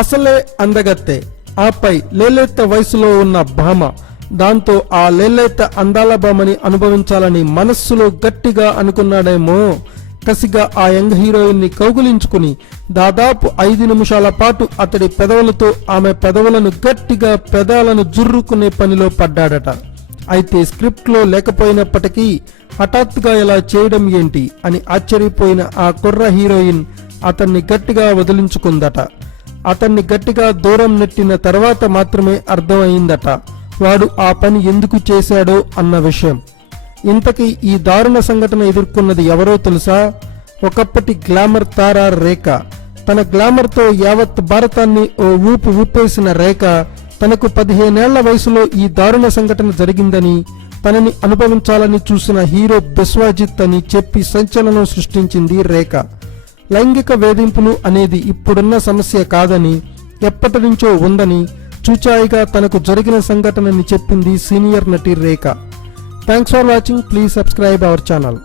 అసలే అందగత్తె, ఆపై లేలేత వయసులో ఉన్న భామ. దాంతో ఆ లేలేత అందాల భామని అనుభవించాలని మనస్సులో గట్టిగా అనుకున్నాడేమో. కసిగా ఆ యంగ్ హీరోయిన్ ని కౌగులించుకుని దాదాపు 5 నిమిషాల పాటు అతడి పెదవులతో ఆమె పెదవులను గట్టిగా పెదాలను జుర్రుకునే పనిలో పడ్డాడట. అయితే స్క్రిప్ట్ లో లేకపోయినప్పటికీ హఠాత్తుగా ఇలా చేయడం ఏంటి అని ఆశ్చర్యపోయిన ఆ కుర్ర హీరోయిన్ అతన్ని గట్టిగా వదిలించుకుందట. అతన్ని గట్టిగా దూరం నెట్టిన తర్వాత మాత్రమే అర్థమైందట వాడు ఆ పని ఎందుకు చేశాడో అన్న విషయం. ఇంతకీ ఈ దారుణ సంఘటన ఎదుర్కొన్నది ఎవరో తెలుసా? ఒకప్పటి గ్లామర్ తార రేఖ. తన గ్లామర్ తో యావత్ భారతాన్ని ఓ ఊపు ఊపేసిన రేఖ తనకు 15 ఏళ్ల వయసులో ఈ దారుణ సంఘటన జరిగిందని, తనని అనుభవించాలని చూసిన హీరో బిస్వాజిత్ అని చెప్పి సంచలనం సృష్టించింది రేఖ. లైంగిక వేధింపులు అనేది ఇప్పుడున్న సమస్య కాదని, ఎప్పటి నుంచో ఉందని చూచాయిగా తనకు జరిగిన సంఘటనని చెప్పింది సీనియర్ నటి Rekha. Thanks for watching. Please subscribe our channel.